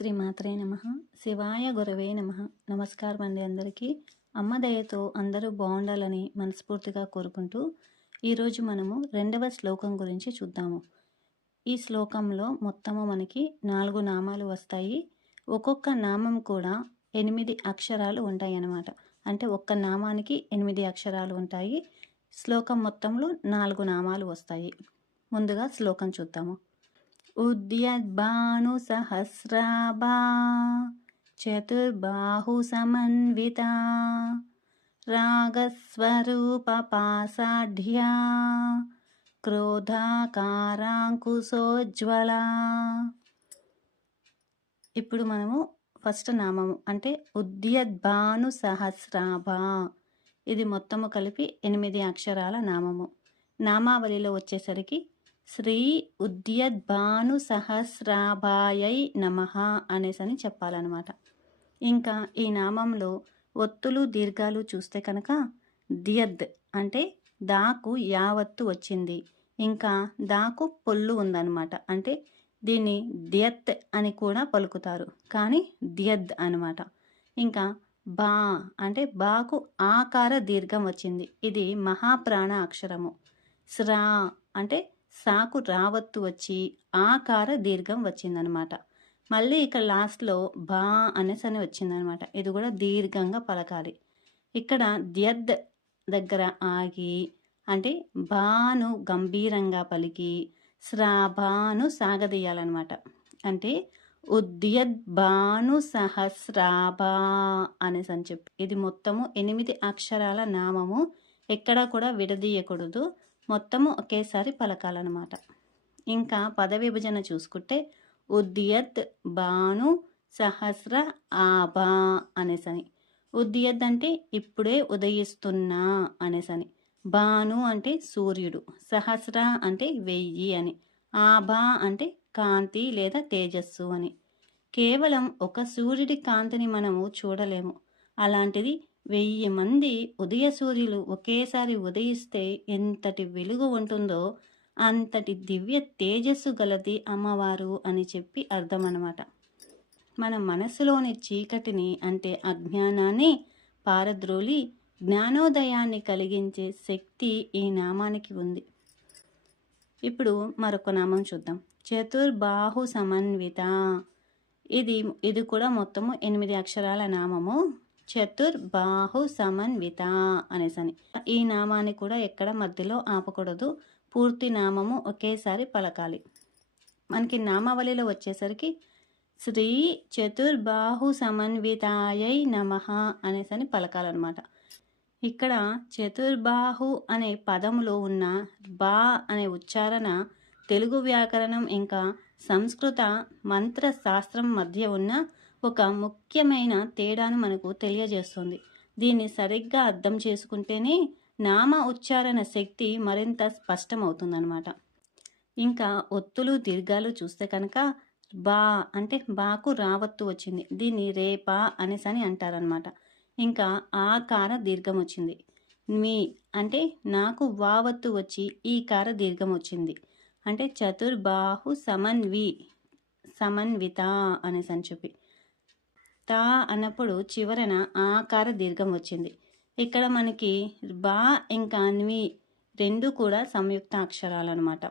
శ్రీమాత్రే నమః. శివాయ గురవే నమః. నమస్కారం అండి అందరికీ. అమ్మ దయతో అందరూ బాగుండాలని మనస్ఫూర్తిగా కోరుకుంటూ ఈరోజు మనము 2వ శ్లోకం గురించి చూద్దాము. ఈ శ్లోకంలో మొత్తము మనకి 4 నామాలు వస్తాయి. ఒక్కొక్క నామం కూడా 8 అక్షరాలు ఉంటాయి అన్నమాట. అంటే ఒక్క నామానికి 8 అక్షరాలు ఉంటాయి. శ్లోకం మొత్తంలో 4 నామాలు వస్తాయి. ముందుగా శ్లోకం చూద్దాము. ఉద్యద్భానుసహస్రాభా చతుర్బాహు సమన్వితా రాగస్వరూపపాసాఢ్యా క్రోధాకారాంకుశోజ్వలా. ఇప్పుడు మనము ఫస్ట్ నామము అంటే ఉద్యద్భాను సహస్రాభా. ఇది మొత్తము కలిపి 8 అక్షరాల నామము. నామావళిలో వచ్చేసరికి శ్రీ ఉద్యద్భాను సహస్రాభాయై నమః అనేసని చెప్పాలన్నమాట. ఇంకా ఈ నామంలో ఒత్తులు దీర్ఘాలు చూస్తే కనుక ద్యద్ అంటే దాకు యావత్తు వచ్చింది. ఇంకా దాకు పొల్లు ఉందన్నమాట. అంటే దీన్ని ద్యత్ అని కూడా పలుకుతారు, కానీ ద్యద్ అనమాట. ఇంకా బా అంటే బాకు ఆకార దీర్ఘం వచ్చింది. ఇది మహాప్రాణ అక్షరము. స్రా అంటే సాకు రావత్తు వచ్చి ఆకార దీర్ఘం వచ్చిందనమాట. మళ్ళీ ఇక్కడ లాస్ట్లో బా అనేసి అని వచ్చిందనమాట. ఇది కూడా దీర్ఘంగా పలకాలి. ఇక్కడ ద్యద్ దగ్గర ఆగి అంటే బాను గంభీరంగా పలికి శ్రాభాను సాగదీయాలన్నమాట. అంటే ఉద్యద్భాను సహస్రాభా అనేసి అని చెప్పి ఇది మొత్తము 8 అక్షరాల నామము. ఎక్కడా కూడా విడదీయకూడదు, మొత్తము ఒకేసారి పలకాలన్నమాట. ఇంకా పద విభజన చూసుకుంటే ఉద్యత్ భాను సహస్ర ఆభా అనేసని. ఉద్యత్ అంటే ఇప్పుడే ఉదయిస్తున్నా అనేసని. భాను అంటే సూర్యుడు. సహస్ర అంటే 1000 అని. ఆభా అంటే కాంతి లేదా తేజస్సు అని. కేవలం ఒక సూర్యుడి కాంతిని మనము చూడలేము. అలాంటిది 1000 మంది ఉదయ సూర్యులు ఒకేసారి ఉదయిస్తే ఎంతటి వెలుగు ఉంటుందో అంతటి దివ్య తేజస్సు గలది అమ్మవారు అని చెప్పి అర్థం అన్నమాట. మన మనస్సులోని చీకటిని అంటే అజ్ఞానాన్ని పారద్రోలి జ్ఞానోదయాన్ని కలిగించే శక్తి ఈ నామానికి ఉంది. ఇప్పుడు మరొక నామం చూద్దాం. చతుర్బాహు సమన్విత. ఇది కూడా మొత్తము 8 అక్షరాల నామము. చతుర్బాహు సమన్విత అనేసని. ఈ నామాన్ని కూడా ఎక్కడ మధ్యలో ఆపకూడదు, పూర్తి నామము ఒకేసారి పలకాలి. మనకి నామావళిలో వచ్చేసరికి శ్రీ చతుర్బాహు సమన్వితాయై నమః అనేసని పలకాలన్నమాట. ఇక్కడ చతుర్బాహు అనే పదములో ఉన్న బా అనే ఉచ్చారణ తెలుగు వ్యాకరణం ఇంకా సంస్కృత మంత్ర శాస్త్రం మధ్య ఉన్న ఒక ముఖ్యమైన తేడాను మనకు తెలియజేస్తుంది. దీన్ని సరిగ్గా అర్థం చేసుకుంటేనే నామ ఉచ్చారణ శక్తి మరింత స్పష్టమవుతుందన్నమాట. ఇంకా ఒత్తులు దీర్ఘాలు చూస్తే కనుక బా అంటే బాకు రావత్తు వచ్చింది. దీన్ని రేపా అనేసని అంటారనమాట. ఇంకా ఆకార దీర్ఘం వచ్చింది. మీ అంటే నాకు వావత్తు వచ్చి ఈ కార దీర్ఘం వచ్చింది. అంటే చతుర్బాహు సమన్విత అనేసి అని చెప్పి. తా అన్నప్పుడు చివరన ఆకార దీర్ఘం వచ్చింది. ఇక్కడ మనకి బా ఇంకా న్వి రెండు కూడా సంయుక్త అక్షరాలు అనమాట.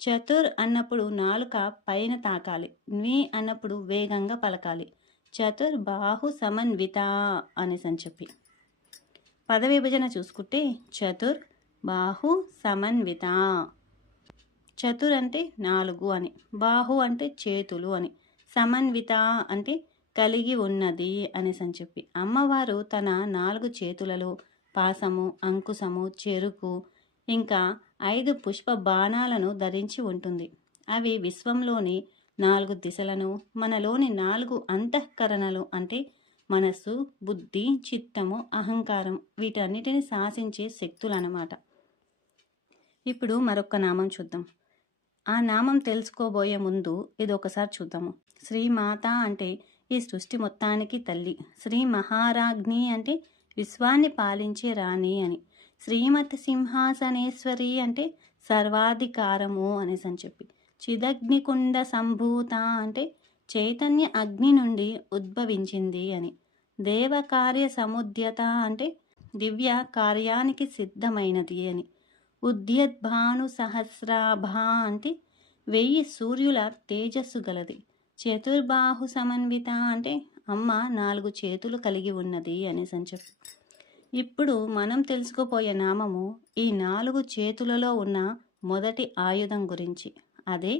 చతుర్ అన్నప్పుడు నాలుక పైన తాకాలి. న్వి అన్నప్పుడు వేగంగా పలకాలి. చతుర్బాహు సమన్విత అనేసి అని చెప్పి. పద విభజన చూసుకుంటే చతుర్ బాహు సమన్విత. చతుర్ అంటే 4 అని, బాహు అంటే చేతులు అని, సమన్విత అంటే కలిగి ఉన్నది అనేసి అని చెప్పి. అమ్మవారు తన 4 చేతులలో పాసము, అంకుశము, చెరుకు ఇంకా 5 పుష్ప బాణాలను ధరించి ఉంటుంది. అవి విశ్వంలోని 4 దిశలను, మనలోని 4 అంతఃకరణలు అంటే మనస్సు, బుద్ధి, చిత్తము, అహంకారం వీటన్నిటిని శాసించే శక్తులు అన్నమాట. ఇప్పుడు మరొక నామం చూద్దాం. ఆ నామం తెలుసుకోబోయే ముందు ఇది ఒకసారి చూద్దాము. శ్రీమాత అంటే ఈ సృష్టి మొత్తానికి తల్లి. శ్రీ మహారాజ్ఞి అంటే విశ్వాన్ని పాలించే రాణి అని. శ్రీమతి సింహాసనేశ్వరి అంటే సర్వాధికారము అనేసి అని చెప్పి. చిదగ్నికుండ సంభూత అంటే చైతన్య అగ్ని నుండి ఉద్భవించింది అని. దేవకార్య సముద్యత అంటే దివ్య కార్యానికి సిద్ధమైనది అని. ఉద్యద్భాను సహస్రాభ అంటే 1000 సూర్యుల తేజస్సు గలది. చతుర్బాహు సమన్విత అంటే అమ్మ 4 చేతులు కలిగి ఉన్నది అనేసి అని చెప్పి. ఇప్పుడు మనం తెలుసుకోపోయే నామము ఈ 4 చేతులలో ఉన్న మొదటి ఆయుధం గురించి. అదే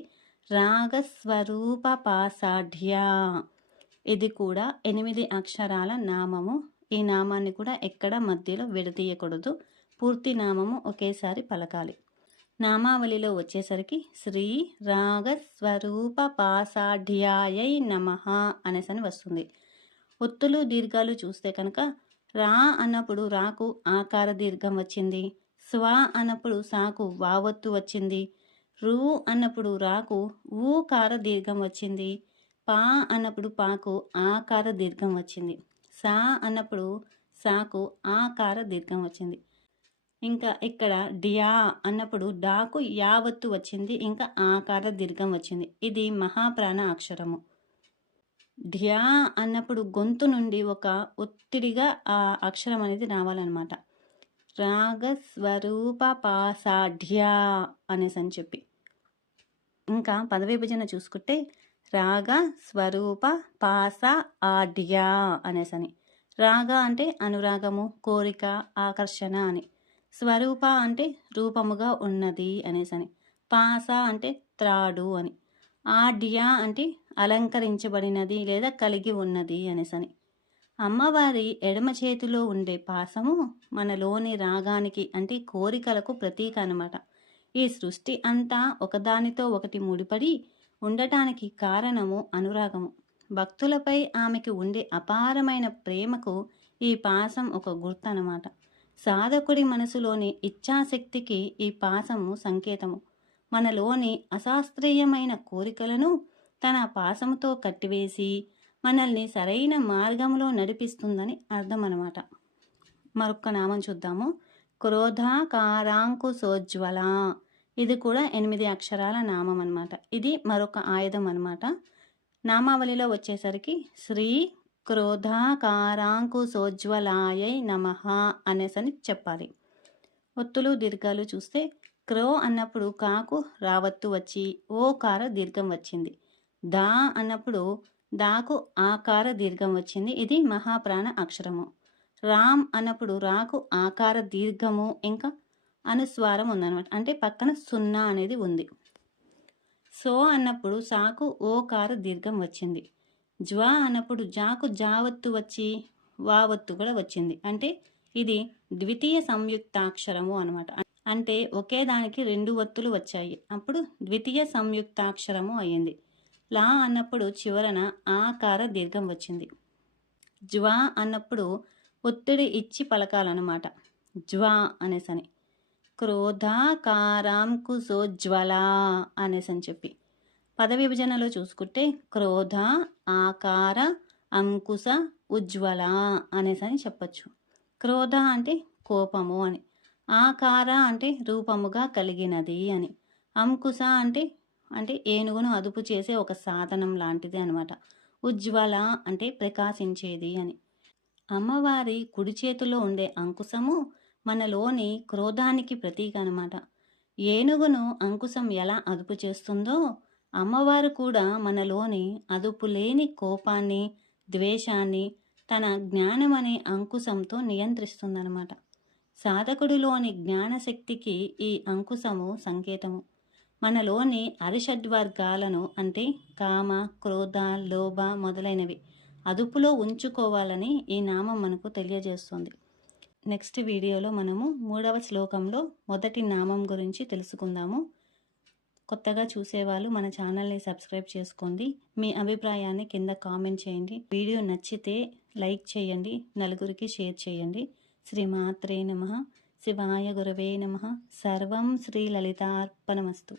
రాగస్వరూప పాసాఢ్య. ఇది కూడా 8 అక్షరాల నామము. ఈ నామాన్ని కూడా ఎక్కడ మధ్యలో విడదీయకూడదు. పూర్తి నామము ఒకేసారి పలకాలి. నామావళిలో వచ్చేసరికి శ్రీ రాగ స్వరూప పాసాఢ్యాయై నమః అనేసని వస్తుంది. ఒత్తులు దీర్ఘాలు చూస్తే కనుక రా అన్నప్పుడు రాకు ఆకార దీర్ఘం వచ్చింది. స్వ అన్నప్పుడు సాకు వావత్తు వచ్చింది. రు అన్నప్పుడు రాకు ఊకార దీర్ఘం వచ్చింది. పా అన్నప్పుడు పాకు ఆకార దీర్ఘం వచ్చింది. సా అన్నప్పుడు సాకు ఆకార దీర్ఘం వచ్చింది. ఇంకా ఇక్కడ డియా అన్నప్పుడు డాకు యావత్తు వచ్చింది. ఇంకా ఆకార దీర్ఘం వచ్చింది. ఇది మహాప్రాణ అక్షరము. ధ్యా అన్నప్పుడు గొంతు నుండి ఒక ఒత్తిడిగా ఆ అక్షరం అనేది రావాలన్నమాట. రాగస్వరూప పాసాఢ్యా అనేసి అని చెప్పి. ఇంకా పదవిభజన చూసుకుంటే రాగ స్వరూప పాస ఆఢ్యా అనేసని. రాగ అంటే అనురాగము, కోరిక, ఆకర్షణ అని. స్వరూప అంటే రూపముగా ఉన్నది అనేసని. పాస అంటే త్రాడు అని. ఆఢ్య అంటే అలంకరించబడినది లేదా కలిగి ఉన్నది అనేసని. అమ్మవారి ఎడమ చేతిలో ఉండే పాసము మనలోని రాగానికి అంటే కోరికలకు ప్రతీక అన్నమాట. ఈ సృష్టి అంతా ఒకదానితో ఒకటి ముడిపడి ఉండటానికి కారణము అనురాగము. భక్తులపై ఆమెకి ఉండే అపారమైన ప్రేమకు ఈ పాసం ఒక గుర్తు అన్నమాట. సాధకుడి మనసులోని ఇచ్ఛాశక్తికి ఈ పాసము సంకేతము. మనలోని అశాస్త్రీయమైన కోరికలను తన పాసముతో కట్టివేసి మనల్ని సరైన మార్గంలో నడిపిస్తుందని అర్థం అన్నమాట. మరొక నామం చూద్దాము. క్రోధాకారాంకుశోజ్వల. ఇది కూడా 8 అక్షరాల నామం అన్నమాట. ఇది మరొక ఆయుధం అన్నమాట. నామావళిలో వచ్చేసరికి శ్రీ క్రోధాకారాంకుశోజ్వలాయై నమః అనేసని చెప్పాలి. ఒత్తులు దీర్ఘాలు చూస్తే క్రో అన్నప్పుడు కాకు రావత్తు వచ్చి ఓకార దీర్ఘం వచ్చింది. దా అన్నప్పుడు దాకు ఆకార దీర్ఘం వచ్చింది. ఇది మహాప్రాణ అక్షరము. రామ్ అన్నప్పుడు రాకు ఆకార దీర్ఘము ఇంకా అనుస్వారం ఉందన్నమాట. అంటే పక్కన 0 అనేది ఉంది. సో అన్నప్పుడు సాకు ఓకార దీర్ఘం వచ్చింది. జ్వ అన్నప్పుడు జాకు జావత్తు వచ్చి వావత్తు కూడా వచ్చింది. అంటే ఇది ద్వితీయ సంయుక్తాక్షరము అనమాట. అంటే ఒకే దానికి 2 ఒత్తులు వచ్చాయి. అప్పుడు ద్వితీయ సంయుక్తాక్షరము అయ్యింది. లా అన్నప్పుడు చివరన ఆకార దీర్ఘం వచ్చింది. జ్వ అన్నప్పుడు ఒత్తిడి ఇచ్చి పలకాలన్నమాట. జ్వ అనేసని. క్రోధాకారాంకుశోజ్వల అనేసని చెప్పి. పద విభజనలో చూసుకుంటే క్రోధ ఆకార అంకుశ ఉజ్వల అనేసని చెప్పచ్చు. క్రోధ అంటే కోపము అని. ఆకార అంటే రూపముగా కలిగినది అని. అంకుశ అంటే ఏనుగును అదుపు చేసే ఒక సాధనం లాంటిది అనమాట. ఉజ్వల అంటే ప్రకాశించేది అని. అమ్మవారి కుడి చేతిలో ఉండే అంకుశము మనలోని క్రోధానికి ప్రతీక అనమాట. ఏనుగును అంకుశం ఎలా అదుపు చేస్తుందో అమ్మవారు కూడా మనలోని అదుపు లేని కోపాన్ని, ద్వేషాన్ని తన జ్ఞానం అనే అంకుశంతో నియంత్రిస్తుందన్నమాట. సాధకుడిలోని జ్ఞానశక్తికి ఈ అంకుశము సంకేతము. మనలోని అరిషడ్వర్గాలను అంటే కామ, క్రోధ, లోభ మొదలైనవి అదుపులో ఉంచుకోవాలని ఈ నామం మనకు తెలియజేస్తుంది. నెక్స్ట్ వీడియోలో మనము 3వ శ్లోకంలో మొదటి నామం గురించి తెలుసుకుందాము. కొత్తగా చూసేవాళ్ళు మన ఛానల్ని సబ్స్క్రైబ్ చేసుకోండి. మీ అభిప్రాయాన్ని కింద కామెంట్ చేయండి. వీడియో నచ్చితే లైక్ చేయండి, నలుగురికి షేర్ చేయండి. శ్రీమాత్రే నమః. శివాయ గురవే నమః. సర్వం శ్రీ లలితార్పణమస్తు.